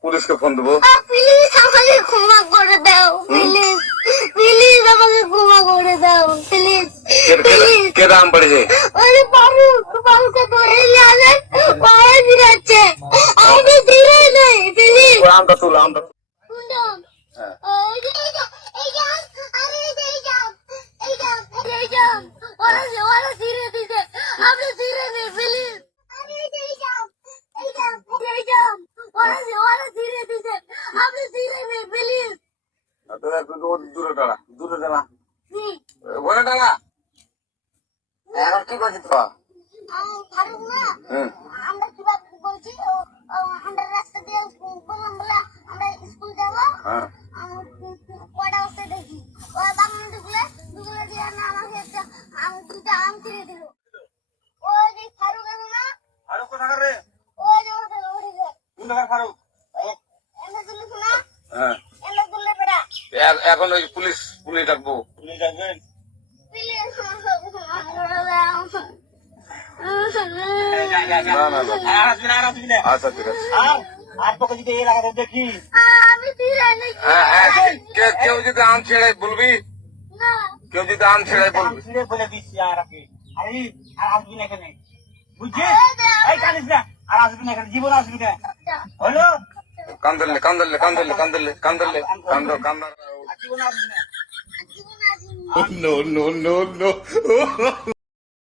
পুলিশকে ফোন দেবো প্লিজ আমাকে ক্ষমা করে দাও প্লিজ প্লিজ আমাকে ক্ষমা করে দাও প্লিজ কে- দাম পড়েছে ওই ফারুক ফারুককে ধরে নিয়ে আসেন পায়ে ফিরাচ্ছে আমাকে ফিরে নেই প্লিজ আমটা তুল আমটা তুল। শুনুন হ্যাঁ। এই যে এই যে এই যে আরে এই যে এই যে এই যে এই যে ওরা ওরা ফিরে দিতে আপনি ফিরে নেই প্লিজ আরে এই যে এই যে এই যে এই যে ওরা ওরা ফিরে দিতে আপনি ফিরে নেই প্লিজ তো একটু দূর- দূরে দাঁড়া দূরে দাঁড়া ওখানে দাঁড়া এখন কি করছিস তো ফারুক না আমরা কীভাবে বলছি আমরা হ্যাঁ ফারুক এখন ওই পুলিশ পুলিশ ডাকবো। পুলিশ ডাকবেন? আচ্ছা ঠিক আছে। আর তোকে যদি এই লাগাতে দেখি? আমি ফিরে নেই হ্যাঁ হ্যাঁ কেউ যদি আম ছেড়ে বলবি? কেউ যদি আম ছেড়ে বলবি? বলে দিচ্ছি আর আরে আর আসবি না এখানে। বুঝছিস? এই কানিস না আর আসবি না এখানে জীবন আসবি না। হলো? কান্দলে কান্দলে কান্দলে কান্দলে কান্দলে কান্দ কান্দ আর জীবন আসবি না জীবন